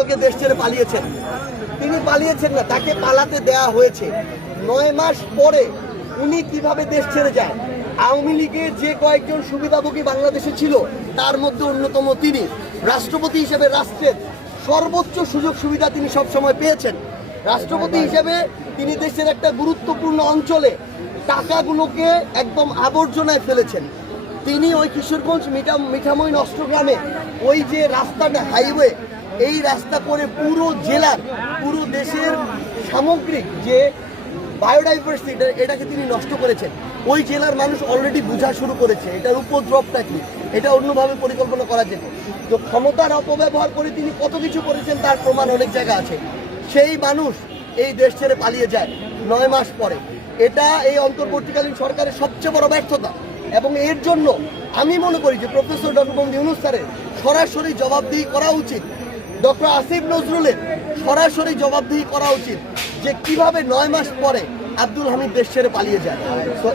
গতকালকে দেশ ছেড়ে পালিয়েছেন। তিনি পালিয়েছেন না, তাকে পালাতে দেয়া হয়েছে। 9 মাস পরে উনি কিভাবে দেশ ছেড়ে যায়? আওয়ামী লীগের যে কয়েকজন সুবিধাভোগী বাংলাদেশে ছিল তার মধ্যে অন্যতম তিনি। রাষ্ট্রপতি হিসেবে রাষ্ট্রের সর্বোচ্চ সুযোগ সুবিধা তিনি সবসময় পেয়েছেন। রাষ্ট্রপতি হিসেবে তিনি দেশের একটা গুরুত্বপূর্ণ অঞ্চলে টাকাগুলোকে একদম আবর্জনায় ফেলেছেন। তিনি ওই কিশোরগঞ্জ মিঠামইন অষ্টগ্রামে ওই যে রাস্তাটা হাইওয়ে, এই রাস্তা করে পুরো জেলার, পুরো দেশের সামগ্রিক যে বায়োডাইভার্সিটি এটাকে তিনি নষ্ট করেছেন। ওই জেলার মানুষ অলরেডি বোঝা শুরু করেছে এটার উপদ্রবটা কি, এটা অন্যভাবে পরিকল্পনা করা যেত। তো ক্ষমতার অপব্যবহার করে তিনি কত কিছু করেছেন তার প্রমাণ অনেক জায়গা আছে। সেই মানুষ এই দেশ ছেড়ে পালিয়ে যায় 9 মাস পরে। এটা এই অন্তর্বর্তীকালীন সরকারের সবচেয়ে বড় ব্যর্থতা, এবং এর জন্য আমি মনে করি যে প্রফেসর ডক্টর মোহাম্মদ ইউনূস স্যারের সরাসরি জবাবদিহি করা উচিত। ডক্টর আসিফ নজরুলের সরাসরি জবাবদিহি করা উচিত যে কিভাবে 9 মাস পরে আব্দুল হামিদ দেশ ছেড়ে পালিয়ে যায়। তো